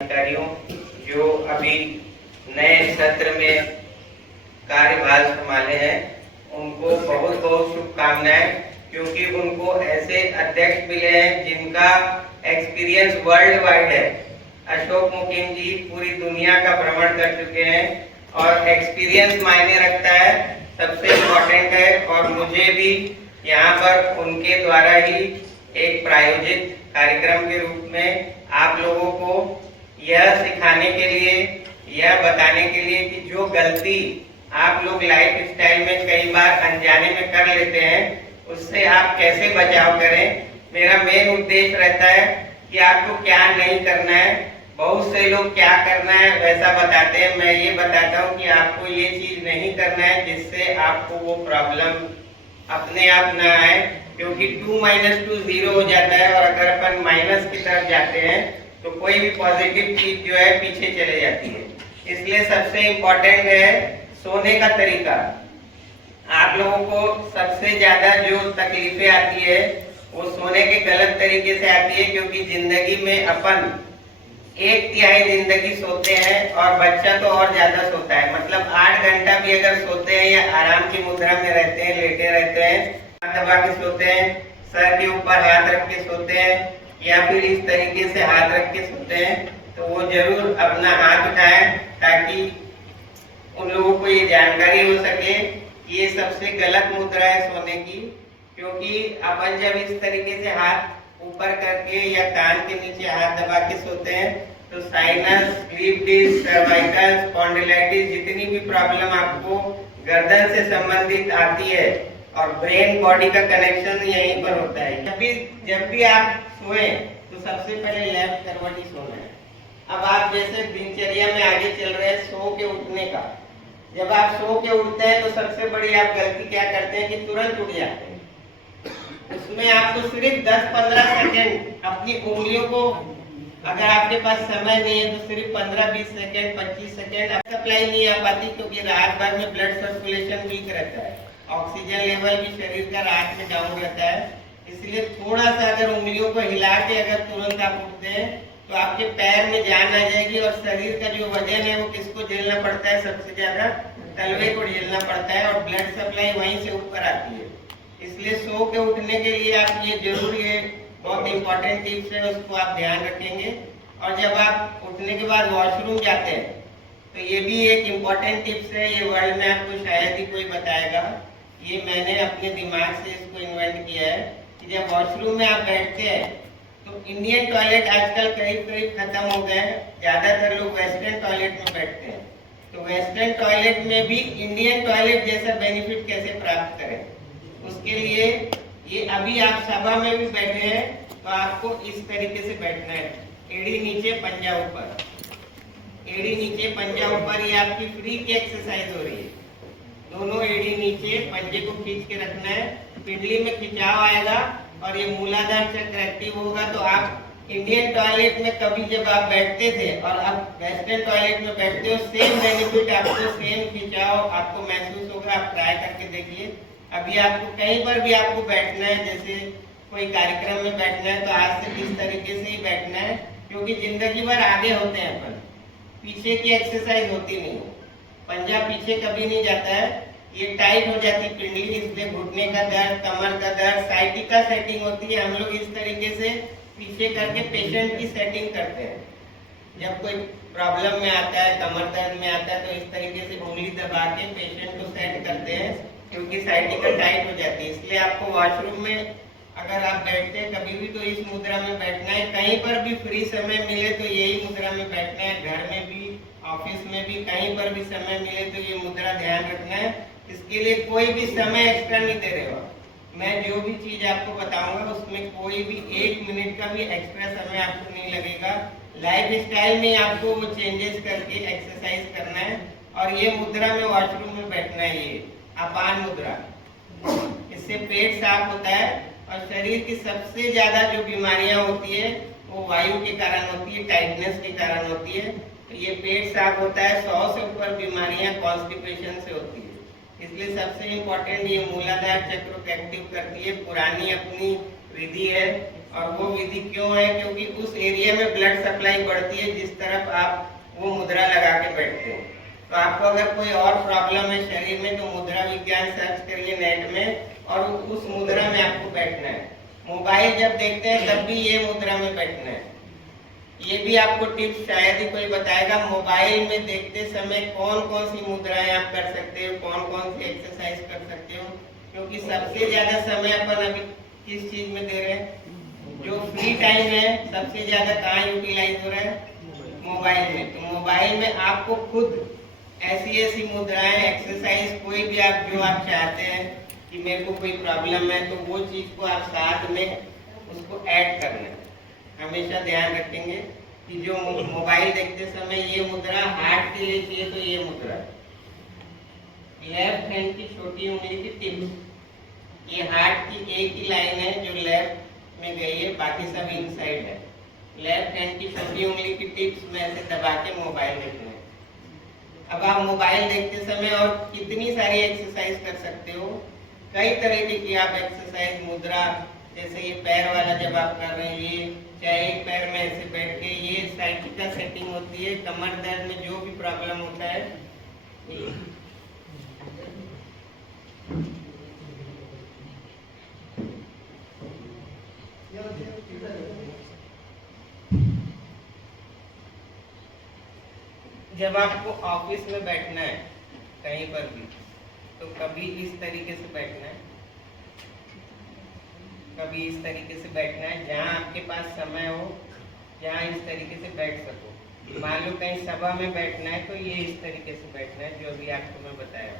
अधिकारियों जो अभी नए सत्र में कार्यभार संभाले हैं उनको बहुत बहुत शुभकामनाएं, क्योंकि उनको ऐसे अध्यक्ष मिले हैं जिनका एक्सपीरियंस वर्ल्ड वाइड है। अशोक मुकीम जी पूरी दुनिया का भ्रमण कर चुके हैं और एक्सपीरियंस मायने रखता है, सबसे इम्पोर्टेंट है। और मुझे भी यहाँ पर उनके द्वारा ही एक प्रायोजित कार्यक्रम के रूप में आप लोगों को यह सिखाने के लिए, यह बताने के लिए कि जो गलती आप लोग लाइफ स्टाइल में कई बार अनजाने में कर लेते हैं उससे आप कैसे बचाव करें। मेरा मेन उद्देश्य रहता है कि आपको क्या नहीं करना है। बहुत से लोग क्या करना है वैसा बताते हैं, मैं ये बताता हूँ कि आपको ये चीज नहीं करना है जिससे आपको वो प्रॉब्लम अपने आप ना आए, क्योंकि 2 - 2 0 हो जाता है और अगर अपन माइनस की तरफ जाते हैं तो कोई भी पॉजिटिव चीज जो है पीछे चले जाती है। इसलिए सबसे इम्पोर्टेंट है सोने का तरीका। आप लोगों को सबसे ज्यादा जो तकलीफें आती है वो सोने के गलत तरीके से आती है, क्योंकि जिंदगी में अपन 1/3 जिंदगी सोते हैं और बच्चा तो और ज्यादा सोता है। मतलब 8 घंटा भी अगर सोते हैं या आराम की मुद्रा में रहते हैं, लेटे रहते हैं, हाथ दबा के सोते हैं, सर के ऊपर हाथ रख के सोते हैं या फिर इस तरीके से हाथ रख के सोते हैं, तो वो जरूर अपना हाथ उठाएं ताकि उन लोगों को ये जानकारी हो सके कि ये सबसे गलत मुद्रा है सोने की। क्योंकि अपन जब इस तरीके से हाथ ऊपर करके या कान के नीचे हाथ दबा के सोते हैं तो sinus, slip disc, cervical, spondylitis, जितनी भी प्रॉब्लम आपको गर्दन से संबंधित आती है और ब्रेन बॉडी का कनेक्शन यहीं पर होता है। जब भी आप सोए तो सबसे पहले लेफ्ट करवट ही सोना है। अब आप जैसे दिनचर्या में आगे चल रहे हैं सो के उठने का, जब आप सो के उठते हैं तो सबसे बड़ी आप गलती क्या करते हैं कि तुरंत उठ जाते हैं। उसमें आपको सिर्फ 10-15 सेकेंड अपनी उंगलियों को, अगर आपके पास समय नहीं है तो सिर्फ 15-20 सेकेंड, 25 सेकेंड सप्लाई नहीं आ पाती, क्योंकि रात भर में ब्लड सर्कुलेशन वीक रहता है, ऑक्सीजन लेवल भी शरीर का रात में डाउन रहता है। इसलिए थोड़ा सा अगर उंगलियों को हिला के अगर तुरंत आप उठते हैं तो आपके पैर में जान आ जाएगी। और शरीर का जो वजन है वो किसको झेलना पड़ता है, सबसे ज्यादा तलवे को झेलना पड़ता है और ब्लड सप्लाई वहीं से ऊपर आती है। इसलिए सो के उठने के लिए आप ये जरूरी है, बहुत इंपॉर्टेंट टिप्स है, उसको आप ध्यान रखेंगे। और जब आप उठने के बाद वॉशरूम जाते हैं तो ये भी एक इम्पॉर्टेंट टिप्स है, ये वर्ल्ड में आपको शायद ही कोई बताएगा, ये मैंने अपने दिमाग से इसको इन्वेंट किया है कि जब वॉशरूम में आप बैठते हैं तो इंडियन टॉयलेट आजकल करीब खत्म हो गए हैं, ज्यादातर लोग वेस्टर्न टॉयलेट में बैठते हैं। तो वेस्टर्न टॉयलेट में भी इंडियन टॉयलेट जैसा बेनिफिट कैसे प्राप्त करें, उसके लिए ये अभी आप सभा में भी बैठे हैं तो आपको इस तरीके से बैठना है, एड़ी नीचे पंजा ऊपर, एड़ी नीचे पंजा ऊपर। ये आपकी फ्री की एक्सरसाइज हो रही है। दोनों एड़ी नीचे, पंजे को खींच के रखना है, पिंडली में खिंचाव आएगा और ये मूलाधार चक्र एक्टिव होगा। तो आप इंडियन टॉयलेट में कभी जब आप बैठते थे और अब वेस्टर्न टॉयलेट में बैठते हो, सेम बेनिफिट आपको, सेम खिंचाव आपको महसूस होगा। आप ट्राई करके देखिए। अभी आपको कहीं पर भी आपको बैठना है, जैसे कोई कार्यक्रम में बैठना है तो आज से इस तरीके से ही बैठना है, क्योंकि जिंदगी भर आगे होते हैं अपन, पीछे की एक्सरसाइज होती नहीं, पंजा पीछे कभी नहीं जाता है, ये टाइट हो जाती है पिंडली, इसलिए घुटने का दर्द, कमर का दर्द, साइटिका सेटिंग होती है। हम लोग इस तरीके से पीछे करके पेशेंट की सेटिंग करते हैं। जब कोई प्रॉब्लम में आता है, कमर दर्द में आता है, तो इस तरीके से उंगली दबा के पेशेंट को सेट करते हैं, क्योंकि साइटिका टाइट हो जाती है। इसलिए आपको वॉशरूम में अगर आप बैठते हैं कभी भी तो इस मुद्रा में बैठना है। कहीं पर भी फ्री समय मिले तो यही मुद्रा में बैठना है, घर में भी, ऑफिस में भी, कहीं पर भी समय मिले तो ये मुद्रा ध्यान रखना है। इसके लिए कोई भी समय एक्स्ट्रा नहीं दे रहे हो। मैं जो भी चीज आपको बताऊंगा उसमें कोई भी 1 मिनट का भी एक्स्ट्रा समय आपको नहीं लगेगा। लाइफ स्टाइल में आपको वो चेंजेस करके एक्सरसाइज करना है। और ये मुद्रा में वॉशरूम में बैठना है, ये अपान मुद्रा। इससे पेट साफ होता है और शरीर की सबसे ज्यादा जो बीमारियां होती है वो वायु के कारण होती है, टाइटनेस के कारण होती है। तो ये पेट साफ होता है। 100 से ऊपर बीमारियां कॉन्स्टिपेशन से होती है। इसलिए सबसे इम्पोर्टेंट ये मूलाधार चक्र को एक्टिव करती है। पुरानी अपनी विधि है, और वो विधि क्यों है, क्योंकि उस एरिया में ब्लड सप्लाई बढ़ती है जिस तरफ आप वो मुद्रा लगा के बैठते हो। तो आपको अगर कोई और प्रॉब्लम है शरीर में तो मुद्रा विज्ञान सर्च करिए नेट में और उस मुद्रा में आपको बैठना है। मोबाइल जब देखते हैं तब भी ये मुद्रा में बैठना है। ये भी आपको टिप्स शायद ही कोई बताएगा। मोबाइल में देखते समय कौन कौन सी मुद्राएं आप कर सकते हो, कौन कौन सी एक्सरसाइज कर सकते हो, क्योंकि सबसे ज्यादा समय अपन अभी किस चीज में दे रहे हैं, जो फ्री टाइम है सबसे ज्यादा कहाँ यूटिलाइज हो रहा है, मोबाइल में। तो मोबाइल में आपको खुद ऐसी ऐसी मुद्राएं एक्सरसाइज कोई भी आप जो आप चाहते हैं कि मेरे को कोई प्रॉब्लम है तो वो चीज को आप साथ में उसको ऐड करना है। हमेशा ध्यान रखेंगे कि जो मोबाइल देखते समय ये मुद्रा हार्ट के लिए चाहिए, तो ये मुद्रा लेफ्ट हैंड की छोटी उंगली की टिप्स, ये हार्ट की एक ही लाइन है जो लेफ्ट में गई है, बाकी सब इनसाइड है। लेफ्ट हैंड की छोटी उंगली की टिप्स में ऐसे दबा के मोबाइल देखना है। अब आप मोबाइल देखते समय और कितनी सारी एक्सरसाइज कर सकते हो, कई तरीके की आप एक्सरसाइज मुद्रा, जैसे ये पैर वाला जब आप कर रहे हैं, ये चाहे एक पैर में ऐसे बैठ के, ये साइकिका सेटिंग होती है कमर दर्द में जो भी प्रॉब्लम होता है। जब आपको ऑफिस में बैठना है कहीं पर भी, तो कभी इस तरीके से बैठना है, कभी इस तरीके से बैठना है, जहाँ आपके पास समय हो, जहाँ इस तरीके से बैठ सको। मान लो कहीं सभा में बैठना है तो ये इस तरीके से बैठना है, जो अभी आपको मैं बताया।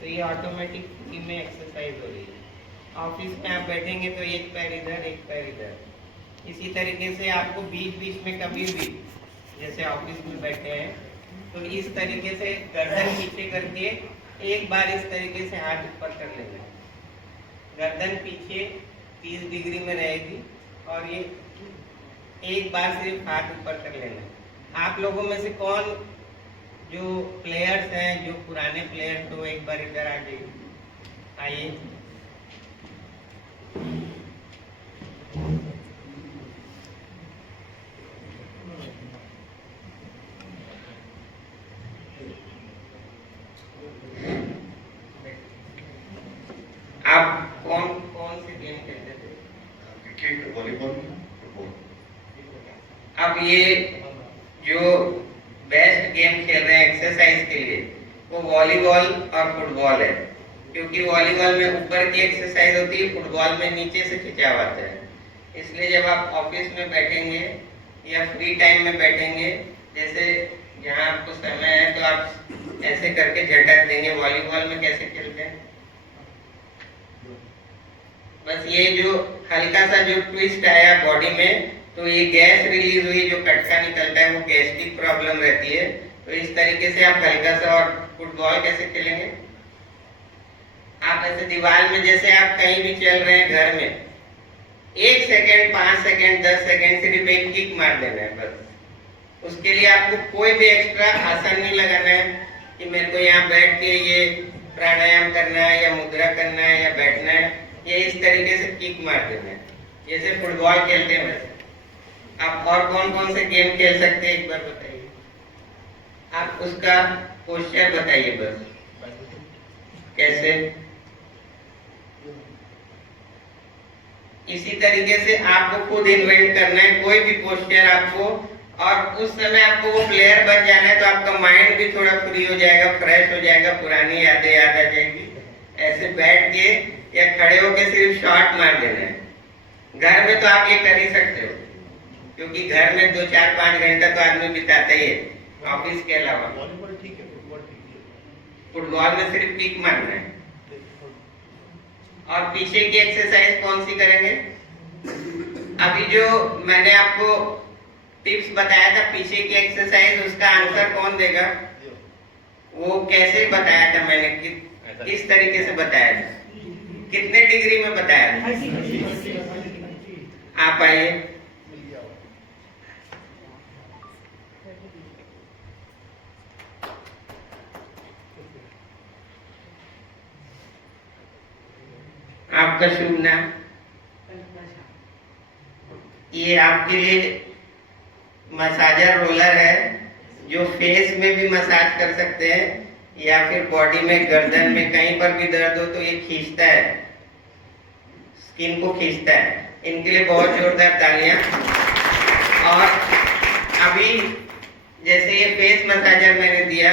तो ये ऑटोमेटिक में एक्सरसाइज हो रही है। ऑफिस में आप बैठेंगे तो एक पैर इधर एक पैर इधर। इसी तरीके से आपको बीच बीच में कभी भी, जैसे ऑफिस में बैठे हैं तो इस तरीके से गर्दन पीछे करके एक बार इस तरीके से हाथ ऊपर कर लेना है। गर्दन पीछे 30 डिग्री में रहेगी और ये एक बार सिर्फ हाथ ऊपर कर लेना है। आप लोगों में से कौन जो प्लेयर्स हैं, जो पुराने प्लेयर्स, तो एक बार इधर आ जाइए, आइए। आप कौन कौन से गेम खेलते थे? Cricket, volleyball, football. अब ये जो बेस्ट गेम खेल रहे हैं एक्सरसाइज के लिए, वो वॉलीबॉल और फुटबॉल है, क्योंकि वॉलीबॉल में ऊपर की एक्सरसाइज होती है, फुटबॉल में नीचे से खिंचाव आता है। इसलिए जब आप ऑफिस में बैठेंगे या फ्री टाइम में बैठेंगे, जैसे जहाँ आपको समय है तो आप ऐसे करके झटक देंगे। वॉलीबॉल में कैसे खेलते हैं, बस ये जो हल्का सा जो ट्विस्ट आया बॉडी में, तो ये गैस रिलीज हुई, जो कटका निकलता है वो गैस्ट्रिक प्रॉब्लम रहती है। तो इस तरीके से आप हल्का सा। और फुटबॉल कैसे खेलेंगे, आप ऐसे दीवार में, जैसे आप कहीं भी चल रहे हैं घर में, 1 सेकेंड, 5 सेकेंड, 10 सेकेंड सिर्फ एक किक मार देना है बस। उसके लिए आपको कोई भी एक्स्ट्रा आसन नहीं लगाना है कि मेरे को यहाँ बैठ के ये प्राणायाम करना है या मुद्रा करना है या बैठना है। ये इस तरीके से किक मार देना है, जैसे फुटबॉल खेलते हैं वैसे। आप और कौन कौन से गेम खेल सकते हैं एक बार बताइए, आप उसका पोस्चर बताइए बस, कैसे। इसी तरीके से आपको खुद इन्वेंट करना है कोई भी पोस्चर आपको, और उस समय आपको वो प्लेयर बन जाना है, तो आपका माइंड भी थोड़ा फ्री हो जाएगा, फ्रेश हो जाएगा, पुरानी यादें याद आ जाएगी। ऐसे बैठ के या खड़े होके सिर्फ शॉट मार देना है। घर में तो आप ये कर ही सकते हो, क्योंकि घर में 2, 4, 5 घंटा तो आदमी बिताता ही है ऑफिस के अलावा। वॉलीबॉल ठीक है, फुटबॉल ठीक है। फुटबॉल में सिर्फ किक मारना है। और पीछे की एक्सरसाइज कौन सी करेंगे, अभी जो मैंने आपको टिप्स बताया था पीछे की एक्सरसाइज, उसका आंसर कौन देगा, वो कैसे बताया था मैंने, किस तरीके से बताया था, कितने डिग्री में बताया था। आप आइए। आपका शुभ नाम? ये आपके लिए मसाजर रोलर है जो फेस में भी मसाज कर सकते हैं या फिर बॉडी में, गर्दन में कहीं पर भी दर्द हो तो ये खींचता है, स्किन को खींचता है। इनके लिए बहुत जोरदार तालियां। और अभी जैसे ये फेस मसाजर मैंने दिया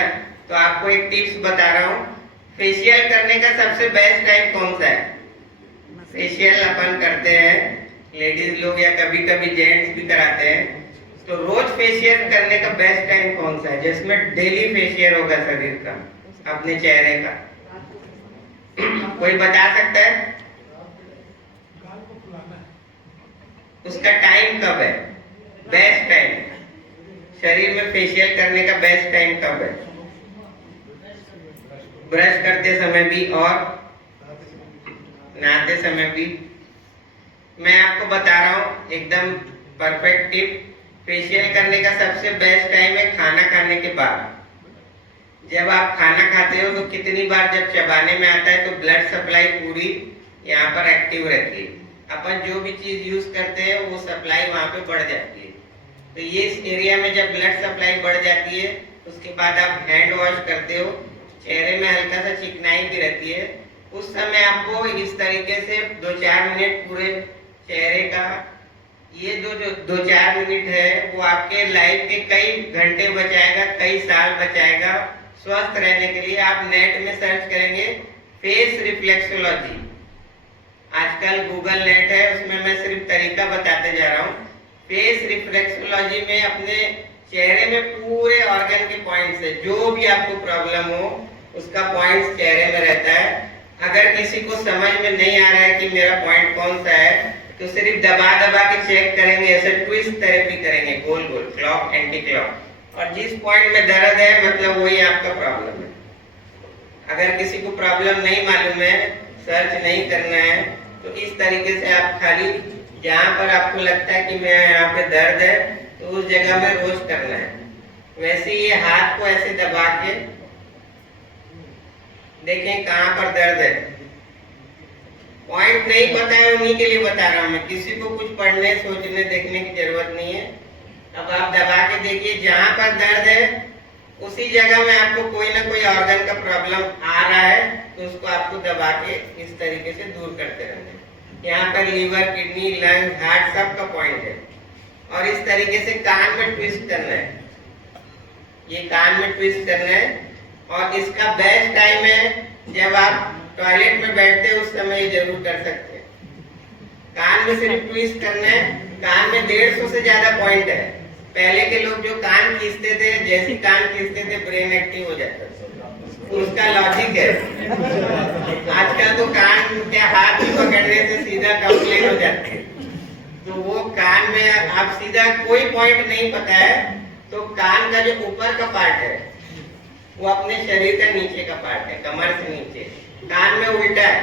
तो आपको एक टिप्स बता रहा हूँ। फेशियल करने का सबसे बेस्ट टाइम कौन सा है? फेशियल अपन करते हैं लेडीज लोग या कभी कभी जेंट्स भी कराते हैं, तो रोज फेशियल करने का बेस्ट टाइम कौन सा है जिसमें डेली फेशियल होगा शरीर का, अपने चेहरे का? कोई बता सकता है उसका टाइम कब है? बेस्ट टाइम शरीर में फेशियल करने का बेस्ट टाइम कब है? ब्रश करते समय भी और नहाते समय भी। मैं आपको बता रहा हूँ एकदम परफेक्ट टिप। फेशियल करने का सबसे बेस्ट टाइम है खाना खाने के बाद। जब आप खाना खाते हो तो कितनी बार जब चबाने में आता है तो ब्लड सप्लाई पूरी यहाँ पर एक्टिव रहती है। अपन जो भी चीज यूज करते हैं वो सप्लाई वहाँ पे बढ़ जाती है। तो ये इस एरिया में जब ब्लड सप्लाई बढ़ जाती है उसके बाद आप हैंड वॉश करते हो, चेहरे में हल्का सा चिकनाई भी रहती है, उस समय आपको इस तरीके से 2-4 मिनट पूरे चेहरे का, ये जो 2-4 मिनट है वो आपके लाइफ के कई घंटे बचाएगा, कई साल बचाएगा। स्वस्थ रहने के लिए आप नेट में सर्च करेंगे फेस रिफ्लेक्सोलॉजी, आजकल गूगल नेट है, उसमें मैं सिर्फ तरीका बताते जा रहा हूँ। फेस रिफ्लेक्सोलॉजी में अपने चेहरे में पूरे ऑर्गन के पॉइंट्स है, जो भी आपको प्रॉब्लम हो उसका पॉइंट्स चेहरे में रहता है। अगर किसी को समझ में नहीं आ रहा है कि मेरा पॉइंट कौन सा है तो सिर्फ दबा दबा के चेक करेंगे, ऐसे ट्विस्ट थेरेपी करेंगे, गोल गोल, क्लॉक एंटी क्लॉक, और जिस पॉइंट में दर्द है मतलब वही आपका प्रॉब्लम है। अगर किसी को प्रॉब्लम नहीं मालूम है, सर्च नहीं करना है, तो इस तरीके से आप खाली जहाँ पर आपको लगता है कि मैं यहाँ पे दर्द है तो उस जगह में रोज करना है। वैसे ये हाथ को ऐसे दबा के देखें कहाँ पर दर्द है। पॉइंट नहीं पता है उन्हीं के लिए बता रहा हूँ मैं, किसी को कुछ पढ़ने सोचने देखने की जरूरत नहीं है। अब आप दबा के देखिए जहाँ पर दर्द है उसी जगह में आपको कोई ना कोई ऑर्गन का प्रॉब्लम आ रहा है तो उसको आपको दबा के इस तरीके से दूर करते रहना है। यहाँ पर लीवर, किडनी, लंग, हार्ट सबका पॉइंट है। और इस तरीके से कान में ट्विस्ट करना है, ये कान में ट्विस्ट करना है। और इसका बेस्ट टाइम है जब आप टॉयलेट में बैठते हैं, उस समय ये जरूर कर सकते हैं। कान में सिर्फ ट्विस्ट करना है। कान में 150 से ज्यादा पॉइंट है। पहले के लोग जो कान खींचते थे, जैसे कान खींचते थे ब्रेन एक्टिव हो जाता है, उसका लॉजिक है। आजकल तो कान के हाथ में पकड़ने से सीधा कंप्लेन हो जाते हैं। तो वो कान में आप सीधा कोई पॉइंट नहीं पता है तो कान का जो ऊपर का पार्ट है वो अपने शरीर का नीचे का पार्ट है, कमर से नीचे। कान में उल्टा है,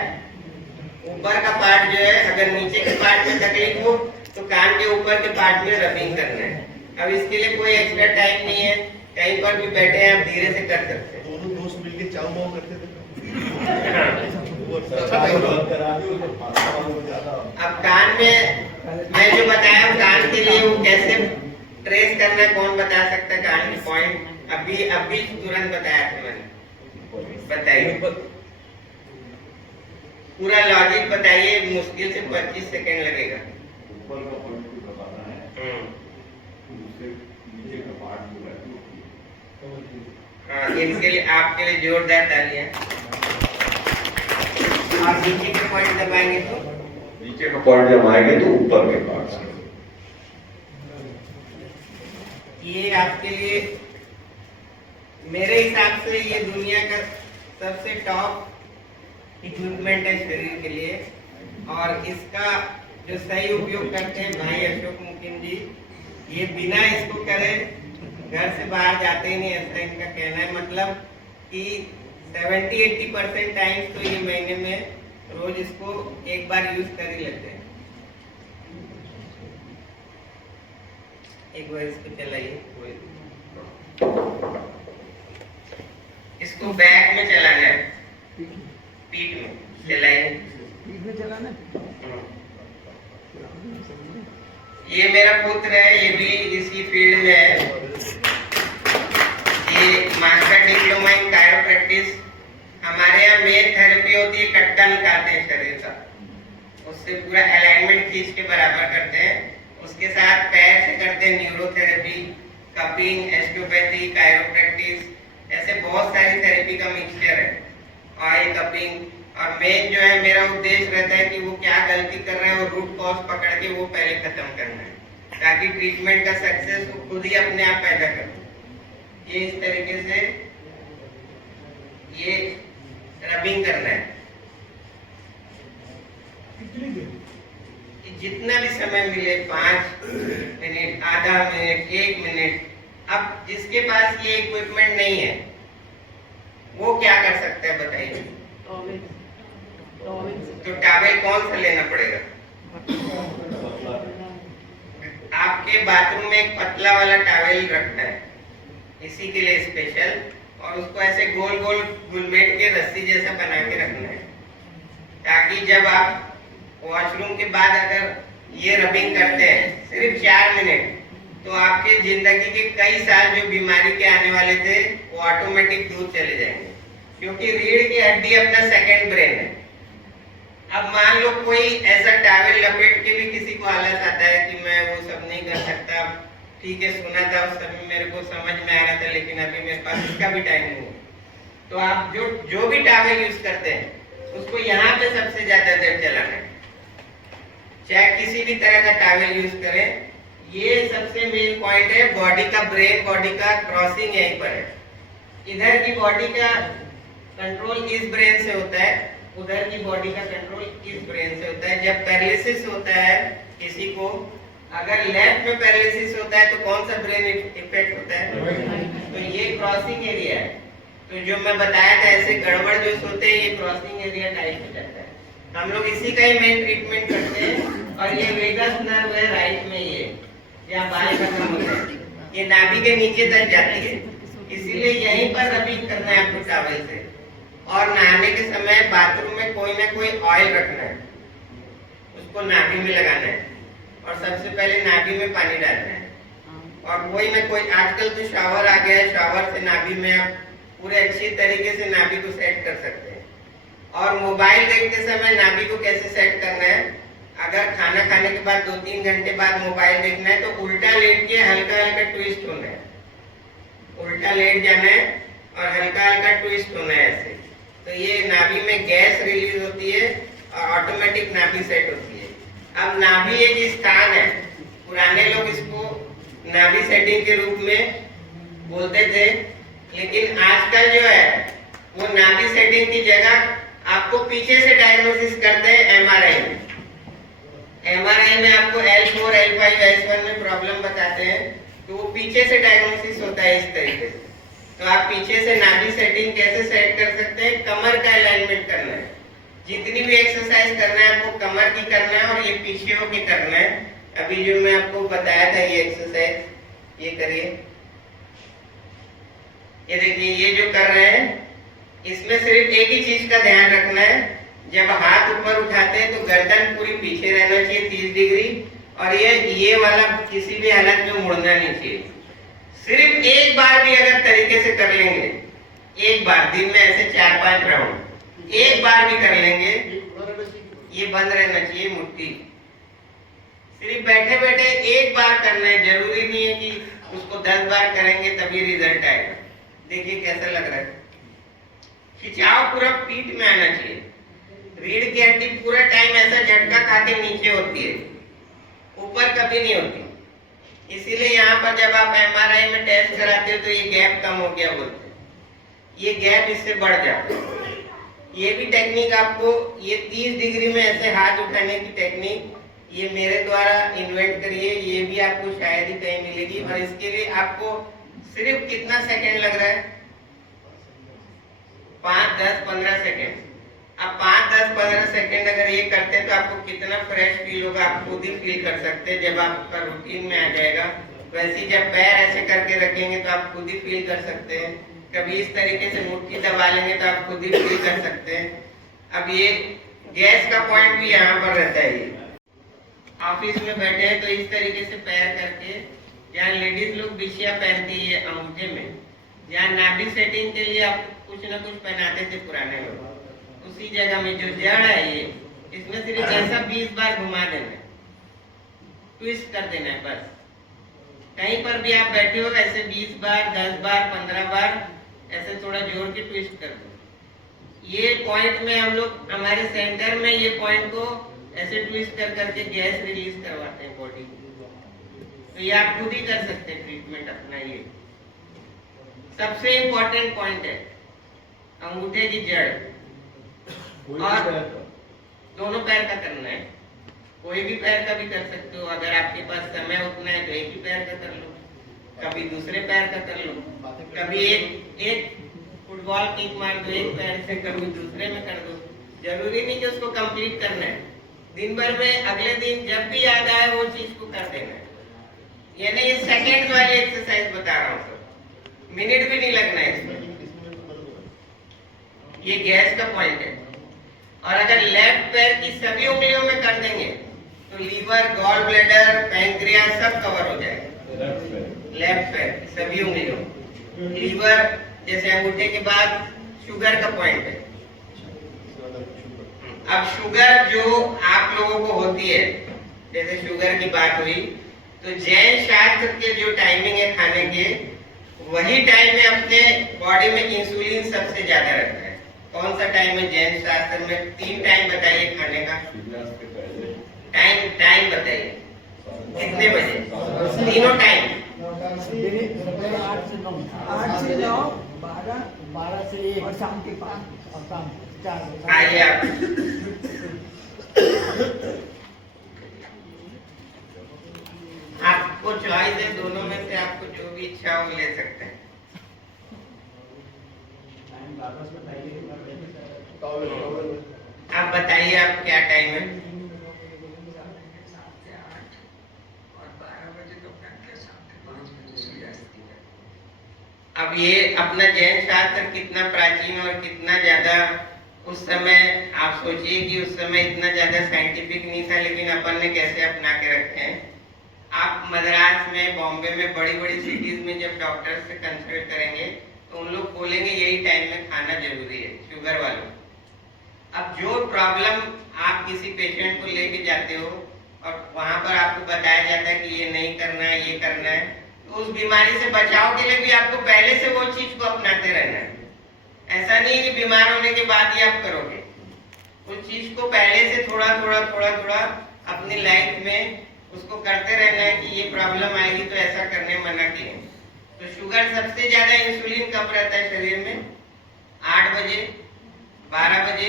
ऊपर का पार्ट जो है, अगर नीचे के पार्ट में तकलीफ हो तो कान के ऊपर के पार्ट में रबिंग करना है। अब इसके लिए कोई एक्स्ट्रा टाइम नहीं है, कहीं पर भी बैठे हैं आप धीरे से कर सकते हैं। दोनों दोस्त मिलके चाव माव करते थे। अब कान में मैं जो बताया कान के लिए वो कैसे ट्रेस करना है, कौन बता सकता है कान की पॉइंट? अभी तुरंत बताया था मैंने, बताइए पूरा लॉजिक बताइए। मुश्किल से 25 सेकंड लगेगा। ऊपर का पॉइंट भी बताना है, उससे नीचे का पार्ट जो है। हाँ, इनके लिए आपके लिए जोरदार तालियां। आप नीचे के पॉइंट दबाएंगे तो नीचे का पॉइंट जब आएंगे तो ऊपर के पार्ट से। ये आपके लिए मेरे हिसाब से ये दुनिया का सबसे टॉप इक्विपमेंट है शरीर के लिए। और इसका जो सही उपयोग करते हैं भाई अशोक मुकिम जी, ये बिना इसको करे घर से बाहर जाते ही नहीं, ऐसा इनका कहना है। मतलब कि 70-80% टाइम्स तो ये महीने में रोज इसको एक बार यूज कर ही लेते हैं। एक बार इसको चलाइए, इसको बैक में चलाना है, पीठ में चलाइए, पीठ में चलाना है। ये मेरा पुत्र है, ये भी इसी फील्ड में है। ये मास्टर डिप्लोमा इन कायरोप्रैक्टिस। हमारे यहाँ मेन थेरेपी होती है, कटका निकालते हैं शरीर का, उससे पूरा अलाइनमेंट खींच के बराबर करते हैं। उसके साथ पैर से करते हैं न्यूरोथेरेपी, कपिंग, एस्टियोपैथी, कायरोप्रैक्टिस, ऐसे बहुत सारी थेरेपी का मिक्सचर है। ऑयल कपिंग, और मेन जो है मेरा उद्देश्य रहता है कि वो क्या गलती कर रहे हैं और रूट कॉज पकड़ के वो पहले खत्म करना है, ताकि ट्रीटमेंट का सक्सेस वो खुद ही अपने आप पैदा करे। ये इस तरीके से ये रबिंग करना है, जितना भी समय मिले, 5 मिनट, आधा मिनट, 1 मिनट। अब जिसके पास ये इक्विपमेंट नहीं है वो क्या कर सकता है बताइए? तो टॉवेल कौन सा लेना पड़ेगा? आपके बाथरूम में एक पतला वाला टॉवेल रखना है इसी के लिए स्पेशल, और उसको ऐसे गोल गोल गुलमेट के रस्सी जैसा बना के रखना है, ताकि जब आप वॉशरूम के बाद अगर ये रबिंग करते हैं सिर्फ 4 मिनट, तो आपके जिंदगी के कई साल जो बीमारी के आने वाले थे वो ऑटोमेटिक दूर चले जाएंगे, क्योंकि रीढ़ की हड्डी अपना सेकंड ब्रेन है। अब मान लो कोई ऐसा टॉवेल लपेट के भी किसी को आलस आता है कि मैं वो सब नहीं कर सकता, ठीक है सुना था उस समय मेरे को समझ में आ रहा था, लेकिन अभी मेरे पास इसका भी टाइम नहीं है, तो आप जो भी टॉवेल यूज करते हैं उसको यहाँ पे सबसे ज्यादा देर चलाना है, चाहे किसी भी तरह का टॉवेल यूज करें। ये सबसे मेन पॉइंट है, बॉडी का ब्रेन बॉडी का क्रॉसिंग यहीं पर है। इधर की बॉडी का कंट्रोल इस ब्रेन से होता है, उधर की बॉडी का कंट्रोल इस ब्रेन से होता है। जब पैरालिसिस होता है किसी को, अगर लेफ्ट में पैरालिसिस होता है तो कौन सा ब्रेन इफेक्ट होता है? तो ये क्रॉसिंग एरिया है। तो जो मैं बताया था ऐसे गड़बड़ जो होते हैं ये क्रॉसिंग एरिया टाइप हो जाता है। हम लोग इसी का ही मेन ट्रीटमेंट करते हैं। और ये वेगस नर्व है राइट में, ये या बाएं खत्म होता है, ये नाभि के नीचे तक जाती है, इसीलिए यहीं पर रबिंग करना है आपको टॉवेल से। और नहाने के समय बाथरूम में कोई ना कोई ऑयल रखना है, उसको नाभि में लगाना है, और सबसे पहले नाभि में पानी डालना है। और कोई ना कोई, आजकल तो शावर आ गया है, शावर से नाभि में आप पूरे अच्छी तरीके से नाभि को सेट कर सकते हैं। और मोबाइल देखते समय नाभि को कैसे सेट करना है, अगर खाना खाने के बाद 2-3 घंटे बाद मोबाइल देखना है तो उल्टा लेट के हल्का हल्का ट्विस्ट होना है, उल्टा लेट जाना है और हल्का हल्का ट्विस्ट होना है ऐसे। तो ये नाभि में गैस रिलीज होती है और ऑटोमेटिक नाभि सेट होती है। अब नाभि एक स्थान है, पुराने लोग इसको नाभि सेटिंग के रूप में बोलते थे, लेकिन आजकल जो है वो नाभि सेटिंग की जगह आपको पीछे से डायग्नोसिस करते हैं एमआरआई में। एमआरआई में आपको L4, L5, S1 में प्रॉब्लम बताते हैं, तो वो पीछे से डायग्नोसिस होता है इस तरीके से। तो आप पीछे से नाभि सेटिंग कैसे सेट कर सकते हैं? कमर का अलाइनमेंट करना है, जितनी भी एक्सरसाइज करना है आपको कमर की करना है और ये पीछे होके करना है। अभी जो मैं आपको बताया था ये एक्सरसाइज, ये करिए, ये देखिए, ये जो कर रहे हैं इसमें सिर्फ एक ही चीज का ध्यान रखना है, जब हाथ ऊपर उठाते हैं तो गर्दन पूरी पीछे रहना चाहिए 30 डिग्री, और ये वाला किसी भी हालत में मुड़ना नहीं चाहिए। सिर्फ एक बार भी अगर तरीके से कर लेंगे, एक बार दिन में ऐसे 4-5 राउंड एक बार भी कर लेंगे, ये बंद रहना चाहिए मुट्ठी। सिर्फ बैठे बैठे एक बार करना है, जरूरी नहीं है कि उसको 10 बार करेंगे तभी रिजल्ट आएगा। देखिए कैसा लग रहा है, खिंचाव पूरा पीठ में आना चाहिए। रीढ़ की हड्डी पूरा टाइम ऐसा झटका खा के नीचे होती है, ऊपर कभी नहीं होती। इसीलिए यहाँ पर जब आप एमआरआई में टेस्ट कराते हो तो ये गैप कम हो गया बोलते हैं, ये गैप इससे बढ़ जाता है। ये भी टेक्निक आपको, ये 30 डिग्री में ऐसे हाथ उठाने की टेक्निक, ये मेरे द्वारा इन्वेंट करी है, ये भी आपको शायद ही कहीं मिलेगी। और इसके लिए आपको सिर्फ कितना सेकंड लग रहा है? 5, 10, 15 सेकंड। अब 5, 10, 15 सेकंड अगर ये करते हैं तो आपको कितना फ्रेश फील होगा, आप खुद ही फील कर सकते हैं जब आपका रूटीन में आ जाएगा। वैसे ही जब पैर ऐसे करके रखेंगे तो आप खुद ही फील कर सकते हैं। कभी इस तरीके से मुट्ठी दबा लेंगे तो आप खुद ही फील कर सकते हैं। अब ये गैस का पॉइंट भी यहाँ पर रहता है। ये ऑफिस में बैठे हैं तो इस तरीके से पैर करके, जहाँ लेडीज लोग बिछिया पहनती है अंगूठे में, जहाँ नाभि सेटिंग के लिए आप कुछ ना कुछ पहनाते थे पुराने लोग, उसी जगह में जो जड़ है ये, इसमें सिर्फ ऐसा 20 बार घुमा देना है, ट्विस्ट कर देना है बस। कहीं पर भी आप बैठे हो ऐसे 20 बार, 10 बार, 15 बार ऐसे थोड़ा जोर के ट्विस्ट कर दो। ये पॉइंट में हम लोग हमारे सेंटर में ये पॉइंट को ऐसे ट्विस्ट कर करके गैस रिलीज करवाते हैं बॉडी को। तो ये आप खुद ही कर सकते हैं ट्रीटमेंट अपना। ये सबसे इम्पोर्टेंट पॉइंट है, अंगूठे की जड़। और दोनों पैर का करना है, कोई भी पैर का भी कर सकते हो। अगर आपके पास समय उतना है तो एक ही पैर का कर लो, कभी दूसरे पैर का कर लो, कभी एक फुटबॉल किक मार दो एक पैर से, कभी दूसरे में कर दो। जरूरी नहीं कि उसको कंप्लीट करना है, दिन भर में अगले दिन जब भी याद आए वो चीज को कर देना है। यानी ये सेकंड वाली एक्सरसाइज बता रहा हूँ सर, मिनट भी नहीं लगना है इसमें। ये गैस का पॉइंट है। और अगर लेफ्ट पैर की सभी उंगलियों में कर देंगे तो लीवर, गॉल ब्लैडर, पैंक्रियास सब कवर हो जाएगा। लेफ्ट पैर की सभी उंगलियों, लीवर जैसे अंगूठे के बाद शुगर का पॉइंट है। अब शुगर जो आप लोगों को होती है, जैसे शुगर की बात हुई, तो जैन शास्त्र के जो टाइमिंग है खाने के, वही टाइम में अपने बॉडी में इंसुलिन सबसे ज्यादा रहता है। कौन सा टाइम है जैन शास्त्र में? 3 टाइम बताइए खाने का। टाइम बताइए कितने बजे? तीनों टाइम 8 से 9, 12 से 1 और शाम के 5 और शाम 4। आइए आप आपको चॉइस है, दोनों में से आपको जो भी इच्छा हो ले सकते हैं। आप बताइए आप क्या टाइम है? अब ये अपना जैन शास्त्र कितना प्राचीन और कितना ज्यादा, उस समय आप सोचिए कि उस समय इतना ज्यादा साइंटिफिक नहीं था, लेकिन अपन ने कैसे अपना के रखे हैं। आप मद्रास में, बॉम्बे में, बड़ी बड़ी सिटीज में जब डॉक्टर से कंसल्ट करेंगे तो उन लोग बोलेंगे यही टाइम में खाना जरूरी है, शुगर वालों। अब जो प्रॉब्लम आप किसी पेशेंट को लेके जाते हो और वहां पर आपको बताया जाता है कि ये नहीं करना है, ये करना है, तो उस बीमारी से बचाव के लिए भी आपको पहले से वो चीज को अपनाते रहना है। ऐसा नहीं है कि बीमार होने के बाद ही आप करोगे, उस चीज को पहले से थोड़ा थोड़ा अपनी लाइफ में उसको करते रहना है कि ये प्रॉब्लम आएगी तो ऐसा करने मना किए। तो शुगर सबसे ज्यादा इंसुलिन कब रहता है शरीर में? 8 बजे, 12 बजे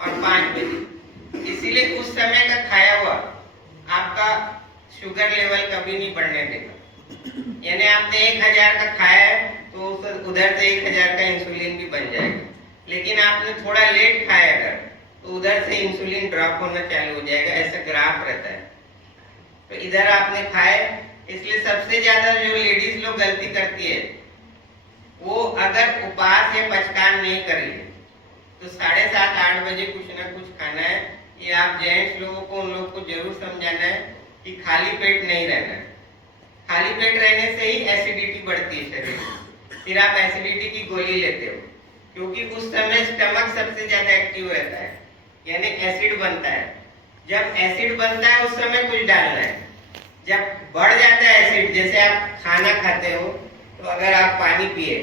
और 5 बजे। इसीलिए उस समय का खाया हुआ आपका शुगर लेवल कभी नहीं बढ़ने देगा। यानी आपने 1000 का खाया है तो उधर से 1000 का इंसुलिन भी बन जाएगा, लेकिन आपने थोड़ा लेट खाया अगर तो उधर से इंसुलिन ड्रॉप होना चालू हो जाएगा। ऐसा ग्राफ रहता है। तो इधर आपने खाए, इसलिए सबसे ज्यादा जो लेडीज लोग गलती करती है, वो अगर उपास या पचकान नहीं कर रही है तो 7:30 8 बजे कुछ ना कुछ खाना है। ये आप जेंट्स लोगों को, उन लोग को जरूर समझाना है कि खाली पेट नहीं रहना है। खाली पेट रहने से ही एसिडिटी बढ़ती है शरीर में, फिर आप एसिडिटी की गोली लेते हो, क्योंकि उस समय स्टमक सबसे ज्यादा एक्टिव रहता है, यानी एसिड बनता है। जब एसिड बनता है उस समय कुछ डालना है। जब बढ़ जाता है एसिड, जैसे आप खाना खाते हो तो अगर आप पानी पिए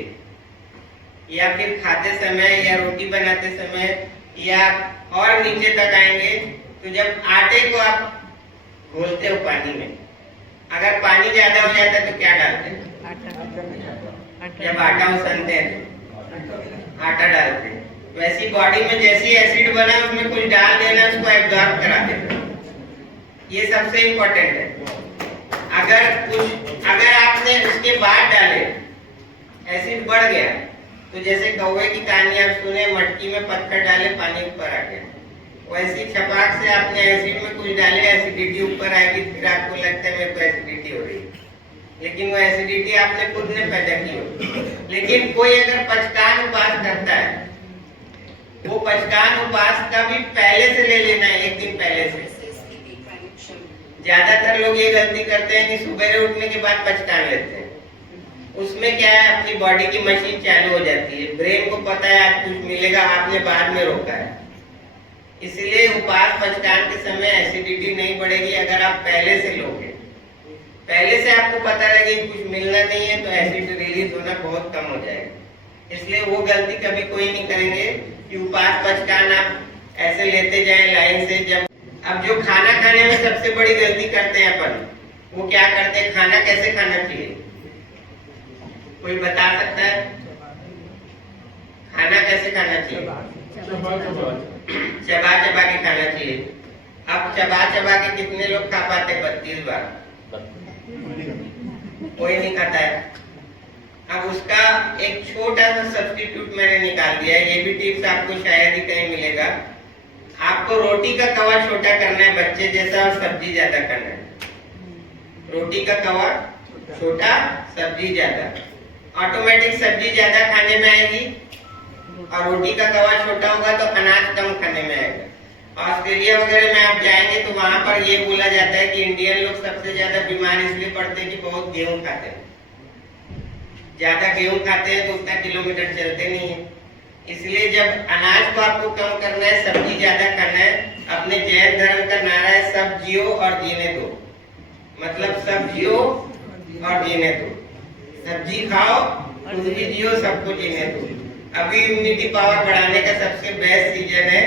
या फिर खाते समय या रोटी बनाते समय या और नीचे तक आएंगे, तो जब आटे को आप घोलते हो पानी में, अगर पानी ज्यादा हो जाता है तो क्या डालते हैं? जब आटा उसनते हैं तो आटा डालते हैं। वैसी बॉडी में जैसी एसिड बना उसमें कुछ डाल देना, उसको एब्जॉर्ब करा देना। ये सबसे इम्पोर्टेंट है। अगर आपने उसके बाद डाले, एसिड बढ़ गया, तो जैसे कौवे की कहानी आप सुने, मटकी में पत्थर डाले पानी ऊपर आ गया, वैसी छपाक से आपने एसिड में कुछ डाले, एसिडिटी ऊपर आएगी, फिर आपको लगता है मेरे को एसिडिटी हो रही है, लेकिन वो एसिडिटी आपने खुद ने पैदा की हो। लेकिन कोई अगर पचकान उपास करता है, वो पचकान उपास का भी पहले से ले लेना है, 1 दिन पहले से। ज्यादातर लोग ये गलती करते हैं कि सुबह उठने के बाद पचकान लेते हैं। उसमें क्या है, अपनी बॉडी की मशीन चालू हो जाती है, ब्रेन को पता है आज कुछ मिलेगा, आपने बाद में रोका है। इसलिए उपवास पचकान के समय एसिडिटी नहीं बढ़ेगी अगर आप पहले से लोगे। पहले से आपको पता लगे कुछ मिलना नहीं है तो एसिड रिलीज होना बहुत कम हो जाएगा। इसलिए वो गलती कभी कोई नहीं करेंगे कि उपवास पचकान आप ऐसे लेते जाए लाइन से। जब अब जो खाना खाने में सबसे बड़ी गलती करते हैं अपन, वो क्या करते हैं, खाना कैसे खाना चाहिए, कोई बता सकता है? खाना कैसे खाना चाहिए? चबा चबा के खाना चाहिए। अब चबा चबा के कितने लोग खा पाते हैं? 32 बार। कोई नहीं खाता है। अब उसका एक छोटा सा सब्स्टिट्यूट मैंने निकाल दिया है, ये भी टिप्स आपको शायद ही कहीं मिलेगा। आपको रोटी का कवा छोटा करना है बच्चे जैसा, और सब्जी ज्यादा करना है। रोटी का कवा छोटा, सब्जी ज्यादा, ऑटोमेटिक सब्जी ज्यादा खाने में आएगी, और रोटी का कवा छोटा होगा तो अनाज कम खाने में आएगा। ऑस्ट्रेलिया वगैरह में आप जाएंगे तो वहां पर ये बोला जाता है कि इंडियन लोग सबसे ज्यादा बीमार इसलिए पड़ते हैं कि बहुत गेहूं खाते हैं। ज्यादा गेहूं खाते हैं तो उतना किलोमीटर चलते नहीं है। इसलिए जब अनाज को आपको कम करना है, सब्जी ज्यादा खाना है। अपने जैन धर्म का नारा है, सब जियो और जीने दो, मतलब सब जियो और जीने दो। सब्जी खाओ, खुद भी जियो, सबको जीने दो। अभी इम्यूनिटी पावर बढ़ाने का सबसे बेस्ट सीजन है,